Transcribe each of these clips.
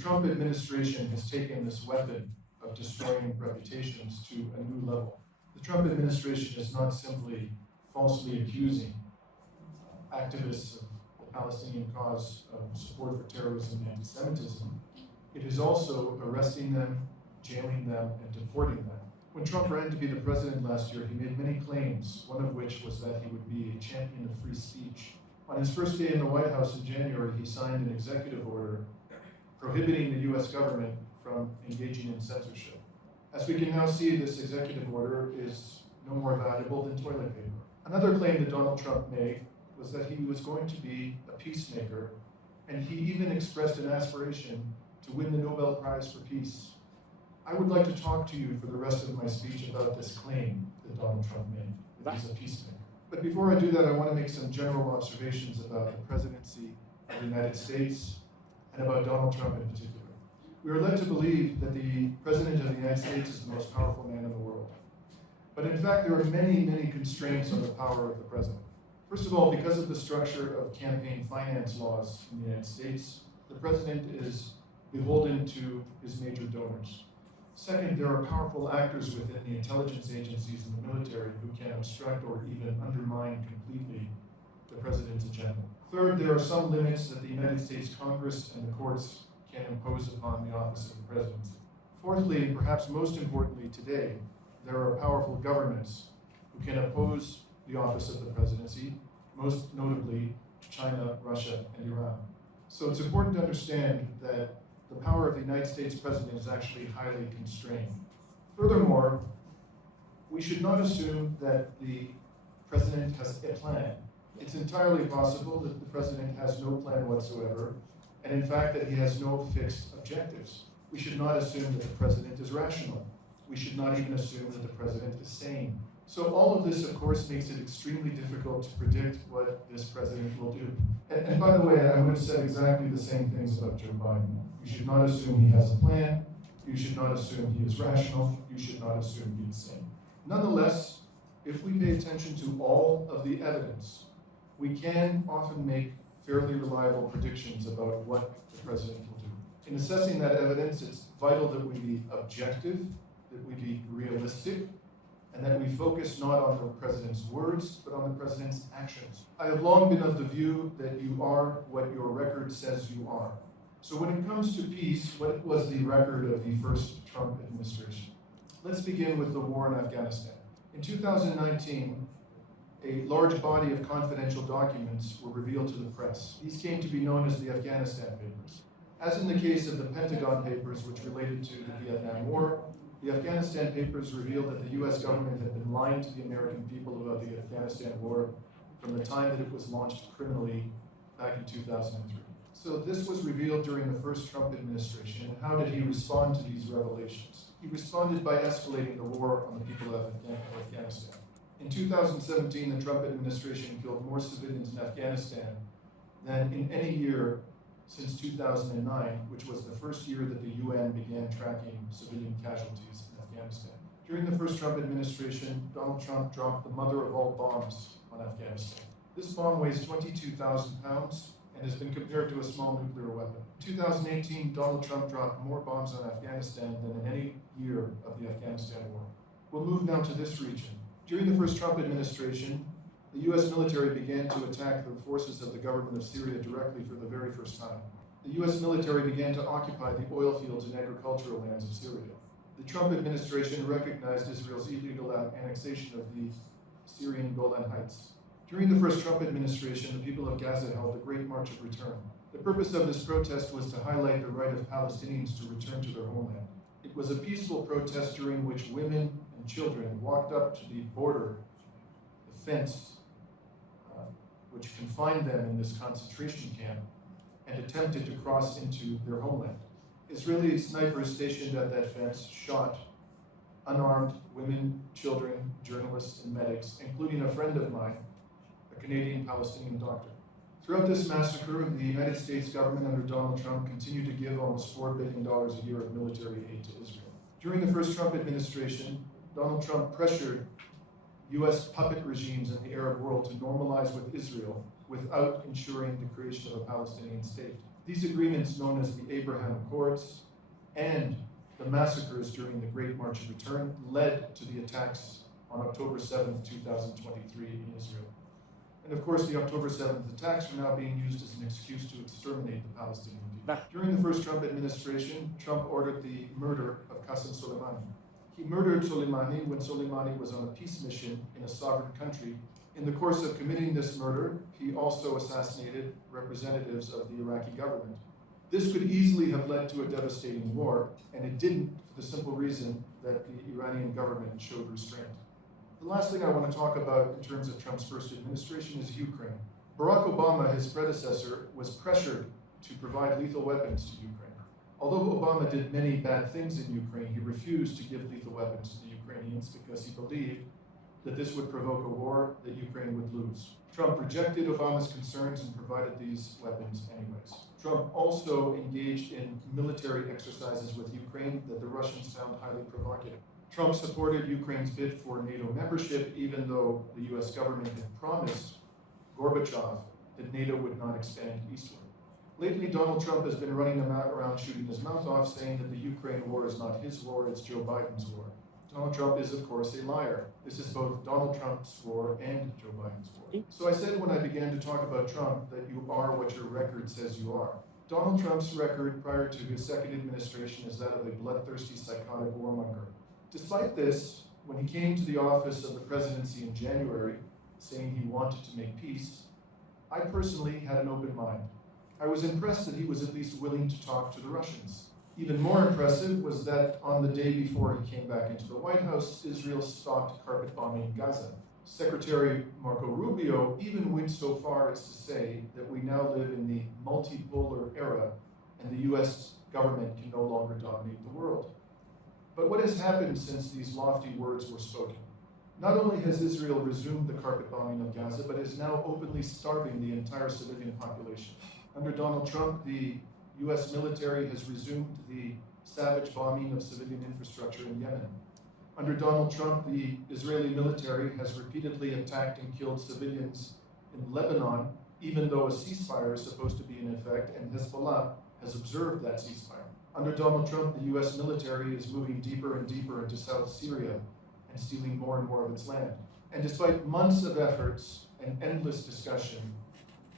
Trump administration has taken this weapon of destroying reputations to a new level. The Trump administration is not simply falsely accusing activists of the Palestinian cause of support for terrorism and anti-Semitism. It is also arresting them, jailing them, and deporting them. When Trump ran to be the president last year, he made many claims, one of which was that he would be a champion of free speech. On his first day in the White House in January, he signed an executive order prohibiting the US government from engaging in censorship. As we can now see, this executive order is no more valuable than toilet paper. Another claim that Donald Trump made was that he was going to be a peacemaker, and he even expressed an aspiration to win the Nobel Prize for Peace. I would like to talk to you for the rest of my speech about this claim that Donald Trump made, that he's a peacemaker. But before I do that, I want to make some general observations about the presidency of the United States and about Donald Trump in particular. We are led to believe that the President of the United States is the most powerful man in the world. But in fact, there are many, many constraints on the power of the President. First of all, because of the structure of campaign finance laws in the United States, the President is beholden to his major donors. Second, there are powerful actors within the intelligence agencies and the military who can obstruct or even undermine completely the President's agenda. Third, there are some limits that the United States Congress and the courts can impose upon the office of the presidency. Fourthly, and perhaps most importantly today, there are powerful governments who can oppose the office of the presidency, most notably China, Russia, and Iran. So it's important to understand that the power of the United States president is actually highly constrained. Furthermore, we should not assume that the president has a plan. It's entirely possible that the president has no plan whatsoever, and in fact that he has no fixed objectives. We should not assume that the president is rational. We should not even assume that the president is sane. So all of this, of course, makes it extremely difficult to predict what this president will do. And by the way, I would have said exactly the same things about Joe Biden. You should not assume he has a plan. You should not assume he is rational. You should not assume he is sane. Nonetheless, if we pay attention to all of the evidence, we can often make fairly reliable predictions about what the president will do. In assessing that evidence, it's vital that we be objective, that we be realistic, and that we focus not on the president's words, but on the president's actions. I have long been of the view that you are what your record says you are. So when it comes to peace, what was the record of the first Trump administration? Let's begin with the war in Afghanistan. In 2019, a large body of confidential documents were revealed to the press. These came to be known as the Afghanistan Papers. As in the case of the Pentagon Papers, which related to the Vietnam War, the Afghanistan Papers revealed that the US government had been lying to the American people about the Afghanistan war from the time that it was launched criminally back in 2003. So this was revealed during the first Trump administration, and how did he respond to these revelations? He responded by escalating the war on the people of Afghanistan. In 2017, the Trump administration killed more civilians in Afghanistan than in any year since 2009, which was the first year that the UN began tracking civilian casualties in Afghanistan. During the first Trump administration, Donald Trump dropped the mother of all bombs on Afghanistan. This bomb weighs 22,000 pounds and has been compared to a small nuclear weapon. In 2018, Donald Trump dropped more bombs on Afghanistan than in any year of the Afghanistan war. We'll move now to this region. During the first Trump administration, the US military began to attack the forces of the government of Syria directly for the very first time. The US military began to occupy the oil fields and agricultural lands of Syria. The Trump administration recognized Israel's illegal annexation of the Syrian Golan Heights. During the first Trump administration, the people of Gaza held the Great March of Return. The purpose of this protest was to highlight the right of Palestinians to return to their homeland. It was a peaceful protest during which women and children walked up to the border, the fence, which confined them in this concentration camp, and attempted to cross into their homeland. Israeli snipers stationed at that fence shot unarmed women, children, journalists, and medics, including a friend of mine, a Canadian Palestinian doctor. Throughout this massacre, the United States government under Donald Trump continued to give almost $4 billion a year of military aid to Israel. During the first Trump administration, Donald Trump pressured US puppet regimes in the Arab world to normalize with Israel without ensuring the creation of a Palestinian state. These agreements, known as the Abraham Accords and the massacres during the Great March of Return, led to the attacks on October 7th, 2023 in Israel. And of course, the October 7th attacks are now being used as an excuse to exterminate the Palestinian people. During the first Trump administration, Trump ordered the murder of Qasem Soleimani. He murdered Soleimani when Soleimani was on a peace mission in a sovereign country. In the course of committing this murder, he also assassinated representatives of the Iraqi government. This could easily have led to a devastating war, and it didn't for the simple reason that the Iranian government showed restraint. The last thing I want to talk about in terms of Trump's first administration is Ukraine. Barack Obama, his predecessor, was pressured to provide lethal weapons to Ukraine. Although Obama did many bad things in Ukraine, he refused to give lethal weapons to the Ukrainians because he believed that this would provoke a war that Ukraine would lose. Trump rejected Obama's concerns and provided these weapons anyways. Trump also engaged in military exercises with Ukraine that the Russians found highly provocative. Trump supported Ukraine's bid for NATO membership, even though the US government had promised Gorbachev that NATO would not expand eastward. Lately, Donald Trump has been running around shooting his mouth off, saying that the Ukraine war is not his war, it's Joe Biden's war. Donald Trump is, of course, a liar. This is both Donald Trump's war and Joe Biden's war. So I said when I began to talk about Trump that you are what your record says you are. Donald Trump's record prior to his second administration is that of a bloodthirsty, psychotic warmonger. Despite this, when he came to the office of the presidency in January, saying he wanted to make peace, I personally had an open mind. I was impressed that he was at least willing to talk to the Russians. Even more impressive was that on the day before he came back into the White House, Israel stopped carpet bombing Gaza. Secretary Marco Rubio even went so far as to say that we now live in the multipolar era and the US government can no longer dominate the world. But what has happened since these lofty words were spoken? Not only has Israel resumed the carpet bombing of Gaza, but is now openly starving the entire civilian population. Under Donald Trump, the US military has resumed the savage bombing of civilian infrastructure in Yemen. Under Donald Trump, the Israeli military has repeatedly attacked and killed civilians in Lebanon, even though a ceasefire is supposed to be in effect, and Hezbollah has observed that ceasefire. Under Donald Trump, the US military is moving deeper and deeper into South Syria and stealing more and more of its land. And despite months of efforts and endless discussion,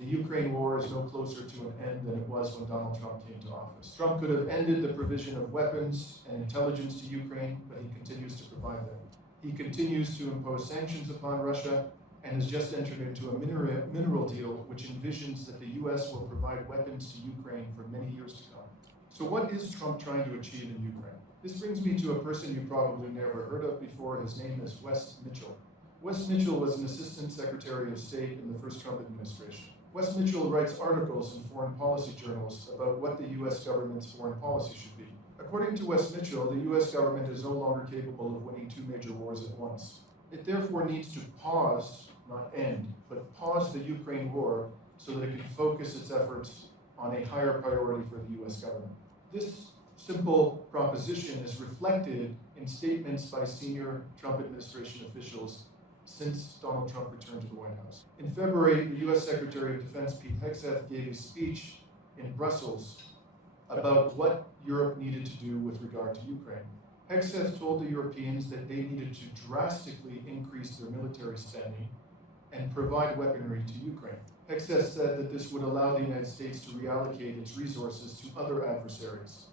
the Ukraine war is no closer to an end than it was when Donald Trump came to office. Trump could have ended the provision of weapons and intelligence to Ukraine, but he continues to provide them. He continues to impose sanctions upon Russia and has just entered into a mineral deal which envisions that the US will provide weapons to Ukraine for many years to come. So what is Trump trying to achieve in Ukraine? This brings me to a person you probably never heard of before. His name is Wes Mitchell. Wes Mitchell was an assistant secretary of state in the first Trump administration. Wes Mitchell writes articles in foreign policy journals about what the US government's foreign policy should be. According to Wes Mitchell, the US government is no longer capable of winning two major wars at once. It therefore needs to pause, not end, but pause the Ukraine war so that it can focus its efforts on a higher priority for the US government. This simple proposition is reflected in statements by senior Trump administration officials since Donald Trump returned to the White House. In February, the US Secretary of Defense Pete Hegseth gave a speech in Brussels about what Europe needed to do with regard to Ukraine. Hegseth told the Europeans that they needed to drastically increase their military spending and provide weaponry to Ukraine. Hegseth said that this would allow the United States to reallocate its resources to other adversaries.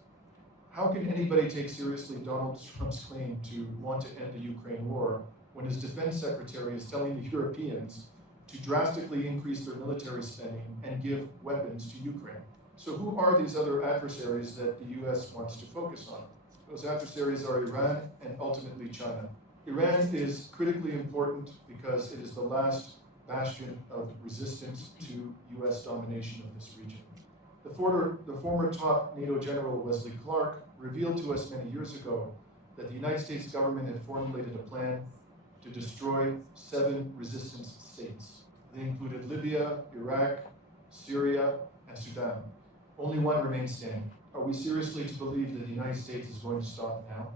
How can anybody take seriously Donald Trump's claim to want to end the Ukraine war when his defense secretary is telling the Europeans to drastically increase their military spending and give weapons to Ukraine? So who are these other adversaries that the US wants to focus on? Those adversaries are Iran and ultimately China. Iran is critically important because it is the last bastion of resistance to US domination of this region. The former top NATO general Wesley Clark revealed to us many years ago that the United States government had formulated a plan to destroy 7 resistance states. They included Libya, Iraq, Syria, and Sudan. Only one remains standing. Are we seriously to believe that the United States is going to stop now?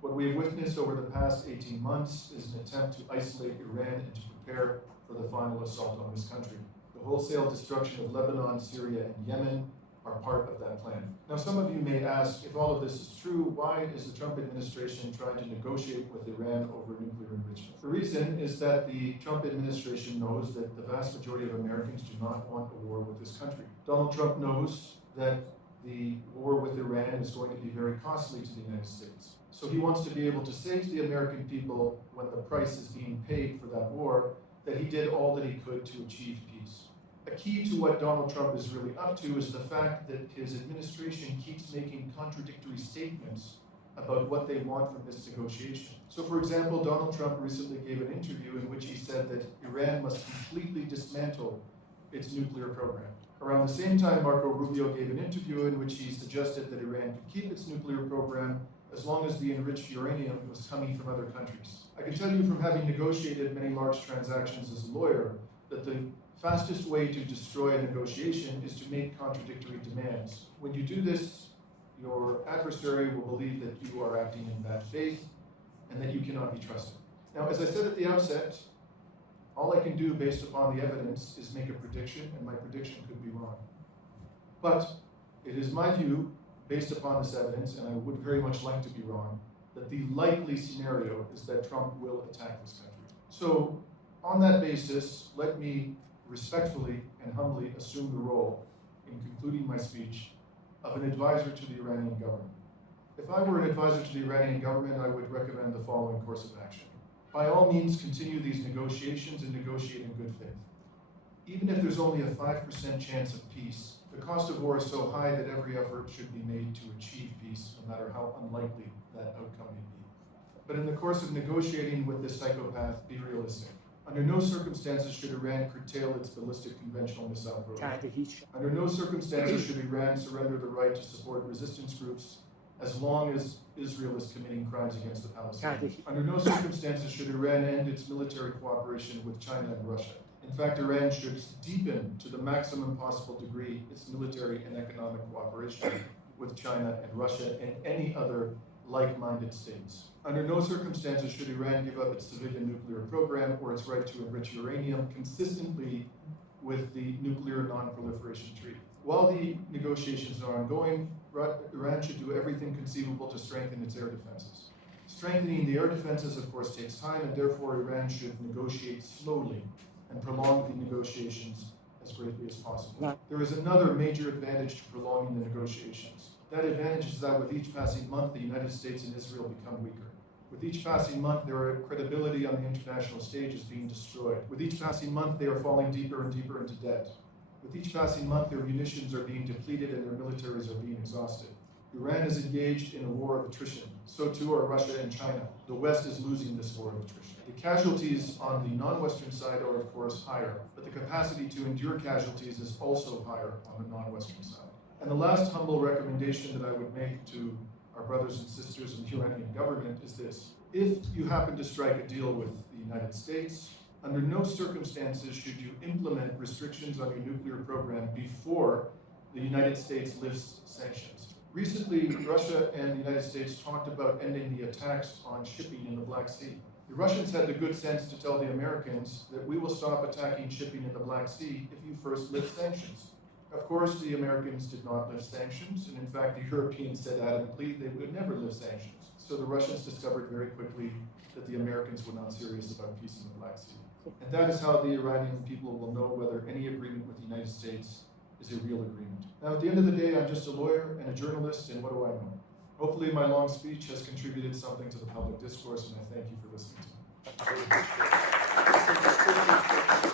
What we have witnessed over the past 18 months is an attempt to isolate Iran and to prepare for the final assault on this country. The wholesale destruction of Lebanon, Syria, and Yemen are part of that plan. Now, some of you may ask, if all of this is true, why is the Trump administration trying to negotiate with Iran over nuclear enrichment? The reason is that the Trump administration knows that the vast majority of Americans do not want a war with this country. Donald Trump knows that the war with Iran is going to be very costly to the United States. So he wants to be able to say to the American people, when the price is being paid for that war, that he did all that he could to achieve peace. A key to what Donald Trump is really up to is the fact that his administration keeps making contradictory statements about what they want from this negotiation. So, for example, Donald Trump recently gave an interview in which he said that Iran must completely dismantle its nuclear program. Around the same time, Marco Rubio gave an interview in which he suggested that Iran could keep its nuclear program as long as the enriched uranium was coming from other countries. I can tell you from having negotiated many large transactions as a lawyer that the fastest way to destroy a negotiation is to make contradictory demands. When you do this, your adversary will believe that you are acting in bad faith and that you cannot be trusted. Now, as I said at the outset, all I can do based upon the evidence is make a prediction, and my prediction could be wrong. But it is my view, based upon this evidence, and I would very much like to be wrong, that the likely scenario is that Trump will attack this country. So, on that basis, let me respectfully and humbly assume the role, in concluding my speech, of an advisor to the Iranian government. If I were an advisor to the Iranian government, I would recommend the following course of action. By all means, continue these negotiations and negotiate in good faith. Even if there's only a 5% chance of peace, the cost of war is so high that every effort should be made to achieve peace, no matter how unlikely that outcome may be. But in the course of negotiating with this psychopath, be realistic. Under no circumstances should Iran curtail its ballistic conventional missile program. Under no circumstances should Iran surrender the right to support resistance groups as long as Israel is committing crimes against the Palestinians. Under no circumstances should Iran end its military cooperation with China and Russia. In fact, Iran should deepen to the maximum possible degree its military and economic cooperation with China and Russia and any other like-minded states. Under no circumstances should Iran give up its civilian nuclear program or its right to enrich uranium consistently with the Nuclear Non-Proliferation Treaty. While the negotiations are ongoing, Iran should do everything conceivable to strengthen its air defenses. Strengthening the air defenses, of course, takes time, and therefore Iran should negotiate slowly and prolong the negotiations as greatly as possible. There is another major advantage to prolonging the negotiations. That advantage is that with each passing month, the United States and Israel become weaker. With each passing month, their credibility on the international stage is being destroyed. With each passing month, they are falling deeper and deeper into debt. With each passing month, their munitions are being depleted and their militaries are being exhausted. Iran is engaged in a war of attrition. So too are Russia and China. The West is losing this war of attrition. The casualties on the non-Western side are, of course, higher, but the capacity to endure casualties is also higher on the non-Western side. And the last humble recommendation that I would make to our brothers and sisters in the Iranian government is this. If you happen to strike a deal with the United States, under no circumstances should you implement restrictions on your nuclear program before the United States lifts sanctions. Recently, Russia and the United States talked about ending the attacks on shipping in the Black Sea. The Russians had the good sense to tell the Americans that we will stop attacking shipping in the Black Sea if you first lift sanctions. Of course, the Americans did not lift sanctions, and in fact, the Europeans said adamantly they would never lift sanctions. So the Russians discovered very quickly that the Americans were not serious about peace in the Black Sea. And that is how the Iranian people will know whether any agreement with the United States is a real agreement. Now, at the end of the day, I'm just a lawyer and a journalist, and what do I know? Hopefully, my long speech has contributed something to the public discourse, and I thank you for listening to me.